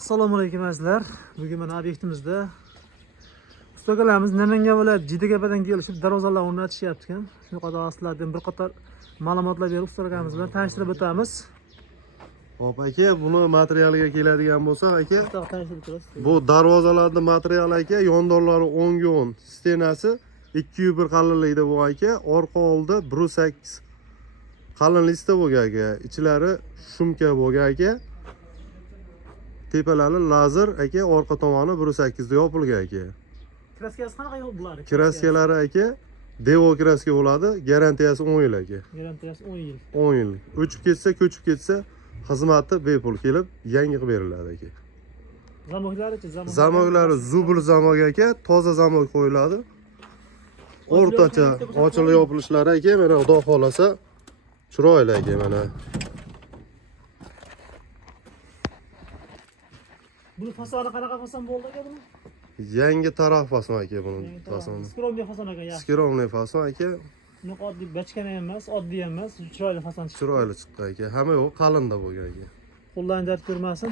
Assalomu alaykum azizlar. Bugun mana obyektimizda ustalarimiz Namangan viloyati Jidigapadan kelishib darvozalar o'rnatishyapti ekan. Shunaqa sizlardan bir qator ma'lumotlar berib ustalarimiz bilan tanishtirib o'tamiz. Hop aka, buni materialiga keladigan bo'lsak aka, bu darvozalarning materiali aka, yondorlari 10 ga 10, stenasi 201 qalinlikda bu aka, orqa oldi 1.8 qalinlikda bo'lgan aka, ichlari shumka bo'lgan aka. Tepalari lazer aka, orqa tomoni 1.8 da yopilgan aka. Kraskasi qanaqa bo'ladi? Kraskalari aka, Devo kraska bo'ladi, garantiyasi 10 yil aka. Garantiyasi 10 yil. 10 yil. O'chib ketsa, ko'chib ketsa, xizmati bepul kelib, yangi qilib beriladi aka. Zamoklari-chi? Zamoklari zubul zamok aka, toza zamok qo'yiladi. O'rtacha ochilib yopilishlari aka, mana Xudo xolasa chiroyli aka mana. Buni fasoni qanaqa fason bo'ldi aka buni? Yangi taraf fason aka buni fasoni. Skromli fason aka yaxshi. Skromli fason aka. Buni oddiy bachkana emas, oddiy emas, chiroyli fason chiqdi. Chiroyli chiqdi aka. Hamma yo'q qalinda bo'lgan aka. Qo'ldan dard ko'rmasin.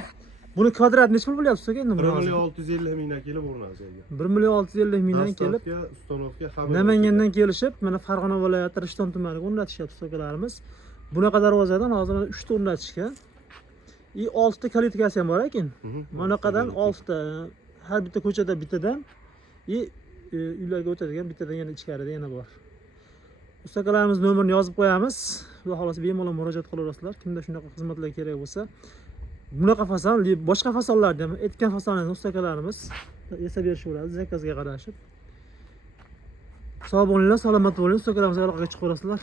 Buni kvadrat necha pul bo'lyapti aka endi buni? 1.650 mingdan kelib o'rnatish aka. 1.650 mingdan kelib ustanovka hamma Namangandan kelishib, mana Farg'ona viloyati Rishton tumaniga o'rnatishyapti ukalarimiz. Bunaqa darvozadan hozir 3 ta o'rnatishgan. 6 ta kalitkasi ham bor ekan. Manaqadan 6 ta, har bitta ko'chada bittadan uylarga o'tadigan bittadan yana ichkarida yana bor. Ustalarimiz nomerini yozib qo'yamiz. Xudo xolasa bemalol murojaat qilaverasizlar. Kimda shunaqa xizmatlar kerak bo'lsa, bunaqa fason, boshqa fasonlarda ham aytgan fasonlarni ustalarimiz yasab berishaveradi zakazga qarashib. Sog' bo'linglar, salomat bo'ling, ustalarimizga aloqaga chiqaverasizlar.